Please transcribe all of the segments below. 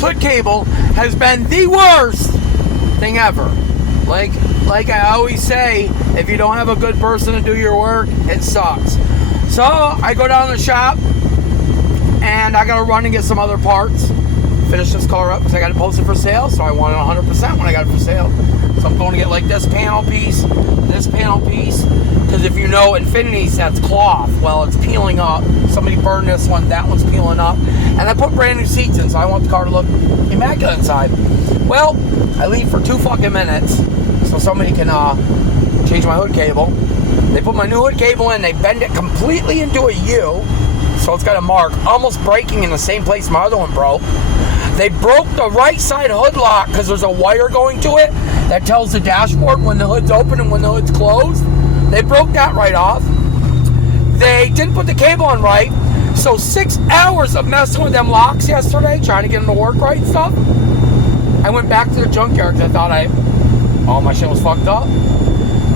hood cable has been the worst thing ever. Like I always say, if you don't have a good person to do your work, it sucks. So I go down to the shop and I gotta run and get some other parts, finish this car up because I got it posted for sale. So I want it 100% when I got it for sale. So I'm going to get like this panel piece, because if you know Infinities, that's cloth. Well, it's peeling up. Somebody burned this one, that one's peeling up. And I put brand new seats in, so I want the car to look immaculate inside. Well, I leave for 2 fucking minutes so somebody can change my hood cable. They put my new hood cable in, they bend it completely into a U, so it's got a mark, almost breaking in the same place my other one broke. They broke the right side hood lock because there's a wire going to it that tells the dashboard when the hood's open and when the hood's closed. They broke that right off. They didn't put the cable on right, so 6 hours of messing with them locks yesterday, trying to get them to work right and stuff. I went back to the junkyard because I thought all my shit was fucked up.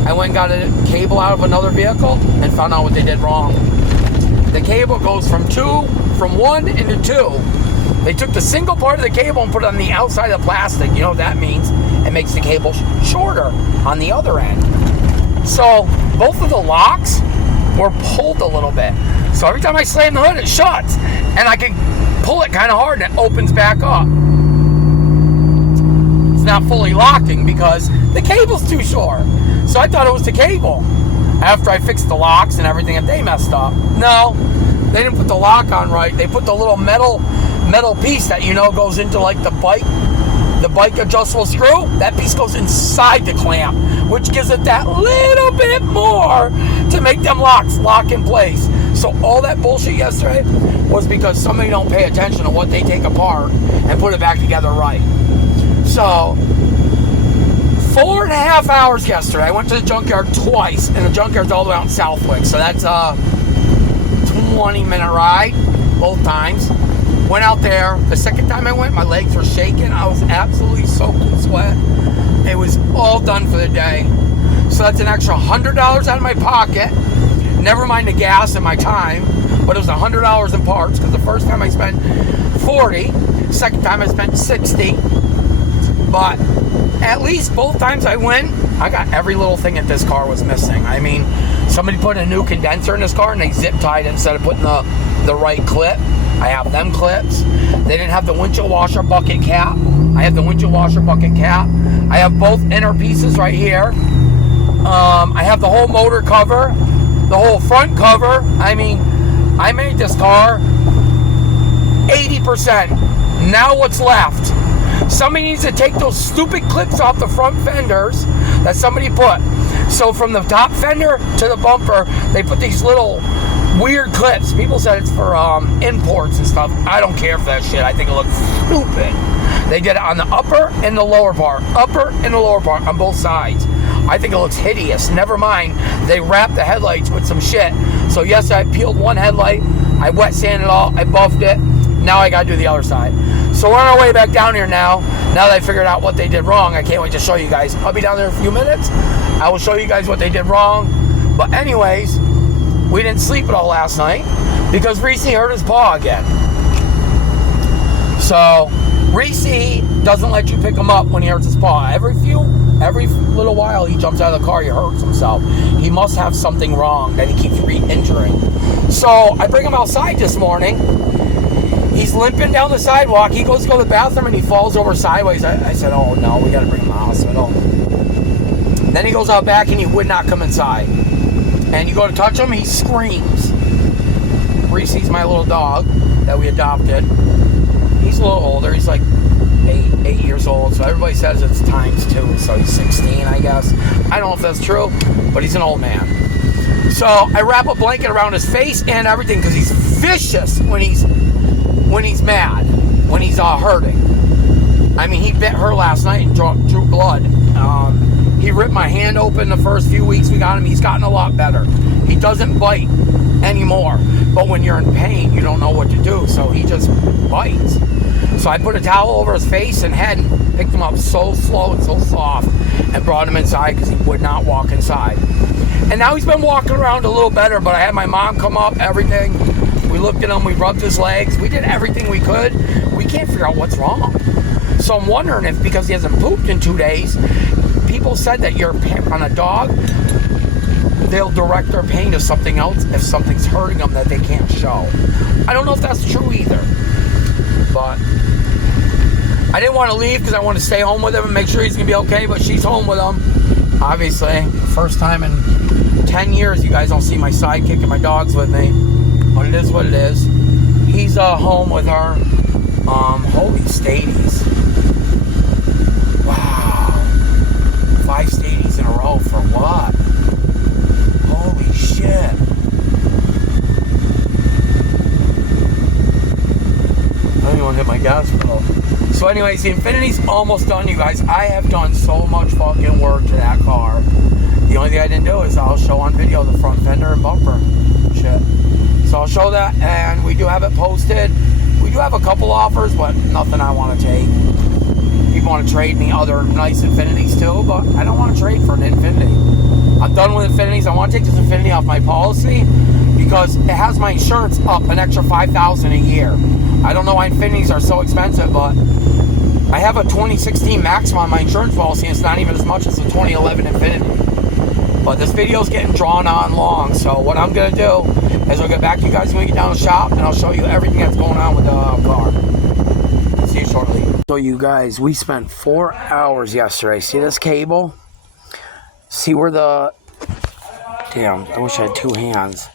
I went and got a cable out of another vehicle and found out what they did wrong. The cable goes from 1 into 2. They took the single part of the cable and put it on the outside of the plastic. You know what that means? It makes the cable shorter on the other end. So both of the locks were pulled a little bit. So every time I slam the hood, it shuts. And I can pull it kind of hard and it opens back up. It's not fully locking because the cable's too short. So I thought it was the cable. After I fixed the locks and everything that they messed up. No, they didn't put the lock on right. They put the little metal piece that goes into like the bike adjustable screw. That piece goes inside the clamp, which gives it that little bit more to make them locks lock in place. So all that bullshit yesterday was because somebody don't pay attention to what they take apart and put it back together right. So 4.5 hours yesterday. I went to the junkyard twice, and the junkyard's all the way out in Southwick. So that's a 20-minute ride, both times. Went out there. The second time I went, my legs were shaking. I was absolutely soaked in sweat. It was all done for the day. So that's an extra $100 out of my pocket. Never mind the gas and my time. But it was $100 in parts, because the first time I spent $40. Second time I spent $60. But at least both times I went, I got every little thing that this car was missing. I mean, somebody put a new condenser in this car and they zip tied it instead of putting the right clip. I have them clips. They didn't have the windshield washer bucket cap. I have the windshield washer bucket cap. I have both inner pieces right here. I have the whole motor cover, the whole front cover. I mean, I made this car 80%. Now what's left? Somebody needs to take those stupid clips off the front fenders that somebody put. So from the top fender to the bumper, they put these little weird clips. People said it's for imports and stuff. I don't care for that shit. I think it looks stupid. They did it on the upper and the lower part. Upper and the lower part on both sides. I think it looks hideous. Never mind, they wrapped the headlights with some shit. So yes, I peeled one headlight. I wet sanded it all. I buffed it. Now I gotta do the other side. So we're on our way back down here now. Now that I figured out what they did wrong, I can't wait to show you guys. I'll be down there in a few minutes. I will show you guys what they did wrong. But anyways, we didn't sleep at all last night because Reese hurt his paw again. So Reese doesn't let you pick him up when he hurts his paw. Every little while he jumps out of the car, he hurts himself. He must have something wrong that he keeps re-injuring. So I bring him outside this morning. He's limping down the sidewalk. He goes to go to the bathroom and he falls over sideways. I said, oh no, we gotta bring him to the hospital. Then he goes out back and he would not come inside. And you go to touch him, he screams. Reese's my little dog that we adopted. He's a little older. He's like 8 years old. So everybody says it's ×2. So he's 16, I guess. I don't know if that's true, but he's an old man. So I wrap a blanket around his face and everything because he's vicious when he's mad, when he's hurting. I mean, he bit her last night and drew blood. He ripped my hand open the first few weeks we got him. He's gotten a lot better. He doesn't bite anymore. But when you're in pain, you don't know what to do. So he just bites. So I put a towel over his face and head and picked him up so slow and so soft and brought him inside because he would not walk inside. And now he's been walking around a little better, but I had my mom come up, everything. We looked at him, we rubbed his legs. We did everything we could. We we can't figure out what's wrong. So I'm wondering if because he hasn't pooped in 2 days, people said that on a dog, they'll direct their pain to something else if something's hurting them that they can't show. I don't know if that's true either. But I didn't want to leave because I want to stay home with him and make sure he's going to be okay. But she's home with him. Obviously, first time in 10 years you guys don't see my sidekick and my dogs with me. But it is what it is. He's home with her. Holy stadies. Wow. 5 stadies in a row for what? Holy shit. I don't even want to hit my gas pedal. So anyways, the Infinity's almost done, you guys. I have done so much fucking work to that car. The only thing I didn't do is I'll show on video the front fender and bumper. Shit. So I'll show that, and we do have it posted. We do have a couple offers, but nothing I want to take. People want to trade me other nice Infinities too, but I don't want to trade for an Infinity. I'm done with Infinities. I want to take this Infinity off my policy because it has my insurance up an extra $5,000 a year. I don't know why Infinities are so expensive, but I have a 2016 Maxima on my insurance policy, and it's not even as much as the 2011 Infinity. But this video is getting drawn on long, so what I'm going to do is I'll get back to you guys when we get down to the shop, and I'll show you everything that's going on with the car. See you shortly. So you guys, we spent 4 hours yesterday. See this cable? See where the... Damn, I wish I had 2 hands.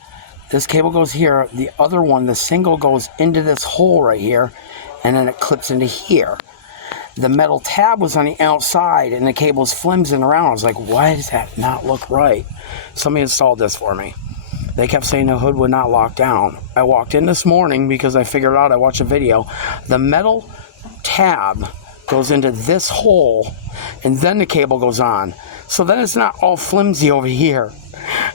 This cable goes here. The other one, the single, goes into this hole right here, and then it clips into here. The metal tab was on the outside, and the cable's flimsing around. I was like, why does that not look right? Somebody installed this for me. They kept saying the hood would not lock down. I walked in this morning because I figured out, I watched a video. The metal tab goes into this hole, and then the cable goes on. So then it's not all flimsy over here.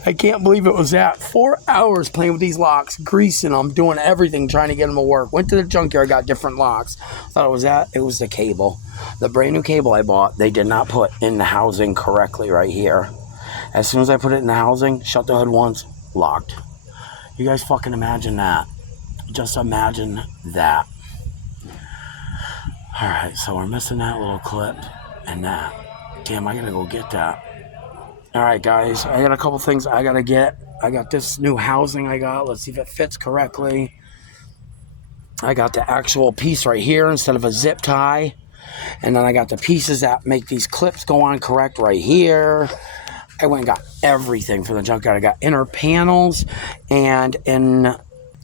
I can't believe it was that. 4 hours playing with these locks, greasing them, doing everything, trying to get them to work. Went to the junkyard, got different locks. Thought it was that. It was the cable. The brand new cable I bought, they did not put in the housing correctly right here. As soon as I put it in the housing, shut the hood once, locked. You guys fucking imagine that. Just imagine that. Alright, so we're missing that little clip and that. Damn, I gotta go get that. Alright guys, I got a couple things I gotta get. I got this new housing I got. Let's see if it fits correctly. I got the actual piece right here instead of a zip tie. And then I got the pieces that make these clips go on correct right here. I went and got everything from the junkyard. I got inner panels, and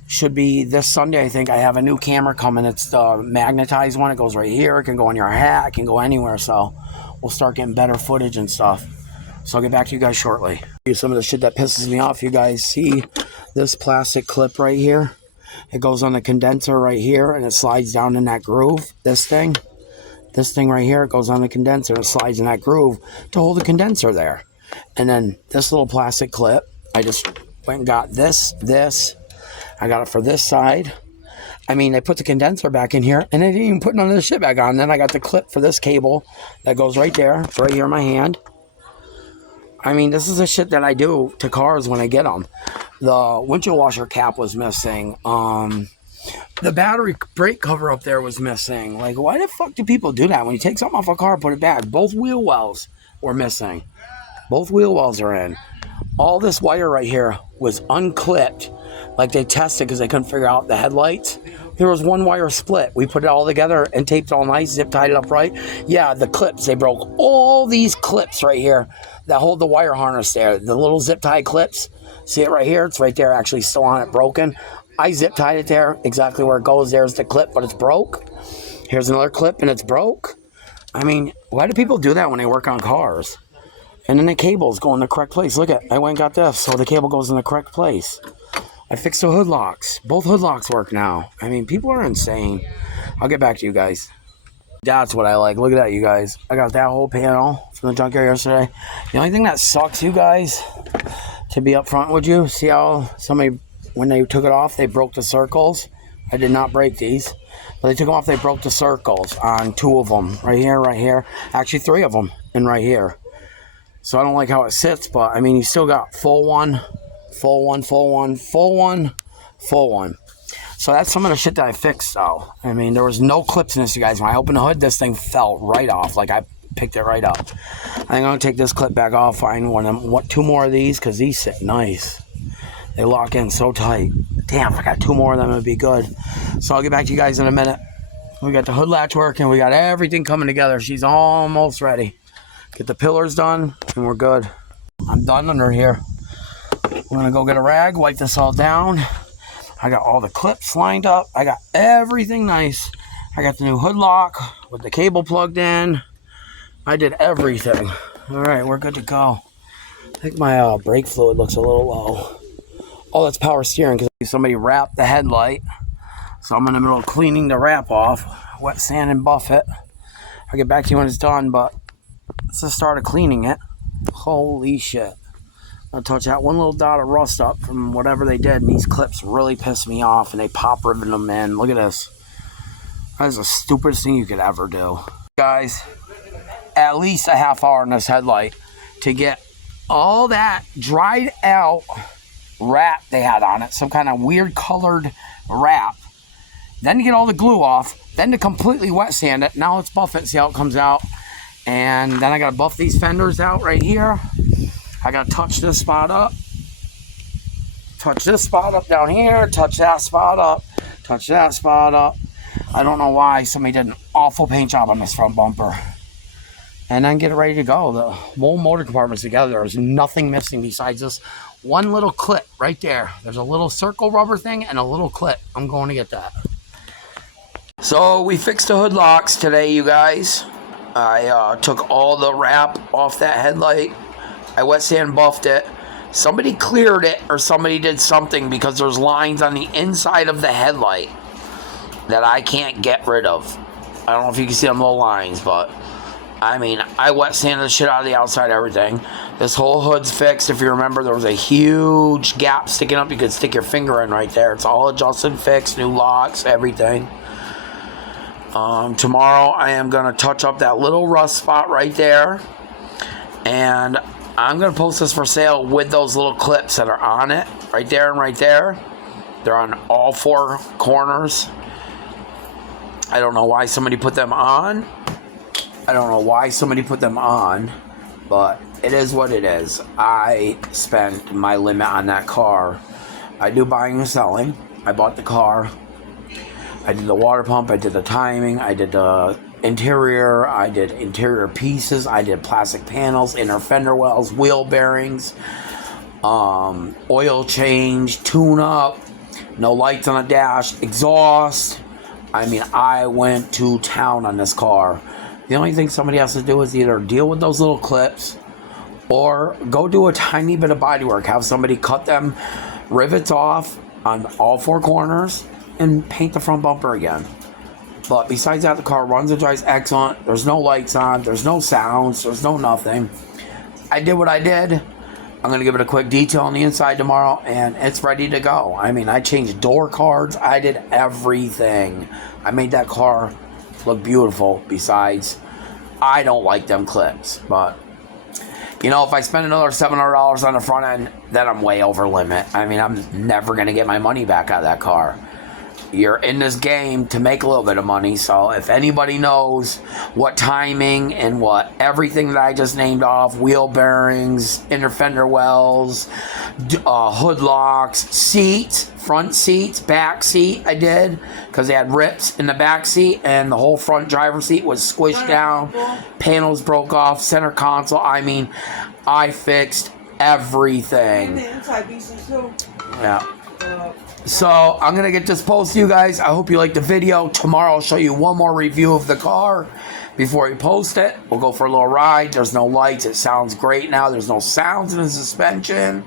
should be this Sunday, I think, I have a new camera coming. It's the magnetized one. It goes right here. It can go on your hat. It can go anywhere. So we'll start getting better footage and stuff. So I'll get back to you guys shortly. Some of the shit that pisses me off, you guys see this plastic clip right here? It goes on the condenser right here, and it slides down in that groove. This thing right here, it goes on the condenser. It slides in that groove to hold the condenser there. And then this little plastic clip, I just went and got this. I got it for this side. I mean, they put the condenser back in here, and they didn't even put none of the shit back on. Then I got the clip for this cable that goes right there. It's right here in my hand. I mean, this is the shit that I do to cars when I get them. The windshield washer cap was missing. The battery brake cover up there was missing. Like, why the fuck do people do that? When you take something off a car, put it back. Both wheel wells were missing. Both wheel wells are in. All this wire right here was unclipped. Like they tested because they couldn't figure out the headlights. There was one wire split. We put it all together and taped it all nice, zip tied it up right. Yeah, the clips, they broke all these clips right here that hold the wire harness there. The little zip tie clips. See it right here? It's right there, actually still on it, broken. I zip tied it there, exactly where it goes. There's the clip, but it's broke. Here's another clip and it's broke. I mean, why do people do that when they work on cars? And then the cables go in the correct place. Look at, I went and got this, so the cable goes in the correct place. I fixed the hood locks. Both hood locks work now. I mean, people are insane. I'll get back to you guys. That's what I like. Look at that, you guys. I got that whole panel from the junkyard yesterday. The only thing that sucks, you guys, to be up front with you, see how somebody, when they took it off, they broke the circles? I did not break these. But they took them off, they broke the circles on 2 of them. Right here. Actually, 3 of them, and right here. So I don't like how it sits, but, I mean, you still got full one, full one, full one, full one, full one. So that's some of the shit that I fixed, though. I mean, there was no clips in this, you guys. When I opened the hood, this thing fell right off. Like, I picked it right up. I'm going to take this clip back off, find two more of these, because these sit nice. They lock in so tight. Damn, if I got two more of them, it'd be good. So I'll get back to you guys in a minute. We got the hood latch working. We got everything coming together. She's almost ready. Get the pillars done, and we're good. I'm done under here. I'm going to go get a rag, wipe this all down. I got all the clips lined up. I got everything nice. I got the new hood lock with the cable plugged in. I did everything. All right, we're good to go. I think my brake fluid looks a little low. Oh, that's power steering because somebody wrapped the headlight. So I'm in the middle of cleaning the wrap off. Wet sand and buff it. I'll get back to you when it's done, but let's just start cleaning it. Holy shit. I'll touch that one little dot of rust up from whatever they did, and these clips really piss me off, and they pop ribbon them in. Look at this. That is the stupidest thing you could ever do. Guys, at least a half hour in this headlight to get all that dried out wrap they had on it, some kind of weird colored wrap. Then to get all the glue off, then to completely wet sand it. Now let's buff it, see how it comes out. And then I gotta buff these fenders out right here. I gotta touch this spot up. Touch this spot up down here. Touch that spot up. Touch that spot up. I don't know why somebody did an awful paint job on this front bumper. And then get it ready to go. The whole motor compartment's together. There's nothing missing besides this one little clip right there. There's a little circle rubber thing and a little clip. I'm going to get that. So we fixed the hood locks today, you guys. I took all the wrap off that headlight. I wet sand buffed it. Somebody cleared it or somebody did something because there's lines on the inside of the headlight that I can't get rid of. I don't know if you can see them little lines, but I mean, I wet sanded the shit out of the outside, everything. This whole hood's fixed. If you remember, there was a huge gap sticking up. You could stick your finger in right there. It's all adjusted, fixed, new locks, everything. Tomorrow I am going to touch up that little rust spot right there. And I'm going to post this for sale with those little clips that are on it. Right there and right there. They're on all four corners. I don't know why somebody put them on. But it is what it is. I spent my limit on that car. I do buying and selling. I bought the car. I did the water pump. I did the timing. I did the interior. I did interior pieces. I did plastic panels, inner fender wells, wheel bearings, oil change, tune up, no lights on the dash, exhaust. I mean, I went to town on this car. The only thing somebody has to do is either deal with those little clips or go do a tiny bit of body work. Have somebody cut them rivets off on all four corners and paint the front bumper again. But besides that, the car runs and drives excellent. There's no lights on. There's no sounds. There's no nothing. I did what I did. I'm going to give it a quick detail on the inside tomorrow, and it's ready to go. I mean, I changed door cards. I did everything. I made that car look beautiful. Besides, I don't like them clips. But, you know, if I spend another $700 on the front end, then I'm way over limit. I mean, I'm never going to get my money back out of that car. You're in this game to make a little bit of money, so if anybody knows what timing and what everything that I just named off, wheel bearings, inner fender wells, hood locks, seats, front seats, back seat, I did, because they had rips in the back seat and the whole front driver's seat was squished down, panels broke off, center console. I mean, I fixed everything. And the inside pieces too. Yeah. So I'm going to get this posted to you guys. I hope you liked the video. Tomorrow I'll show you one more review of the car before we post it. We'll go for a little ride. There's no lights. It sounds great now. There's no sounds in the suspension.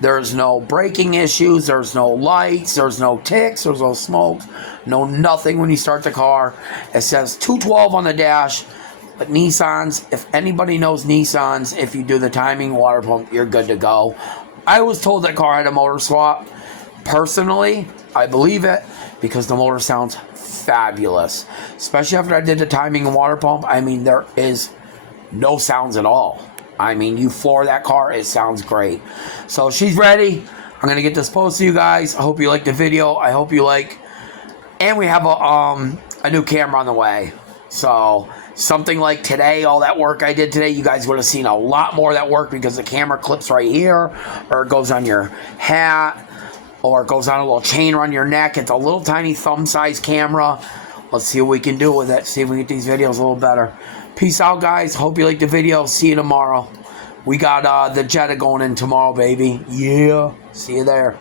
There's no braking issues. There's no lights. There's no ticks. There's no smoke. No nothing when you start the car. It says 212 on the dash. But Nissans, if anybody knows Nissans, if you do the timing water pump, you're good to go. I was told that car had a motor swap. Personally, I believe it because the motor sounds fabulous. Especially after I did the timing and water pump. I mean, there is no sounds at all. I mean, you floor that car, it sounds great. So she's ready. I'm going to get this posted to you guys. I hope you liked the video. I hope you like And we have a new camera on the way. So something like today, all that work I did today, you guys would have seen a lot more of that work because the camera clips right here, or it goes on your hat, or it goes on a little chain around your neck. It's a little tiny thumb-sized camera. Let's see what we can do with it. See if we can get these videos a little better. Peace out, guys. Hope you liked the video. See you tomorrow. We got the Jetta going in tomorrow, baby. Yeah. See you there.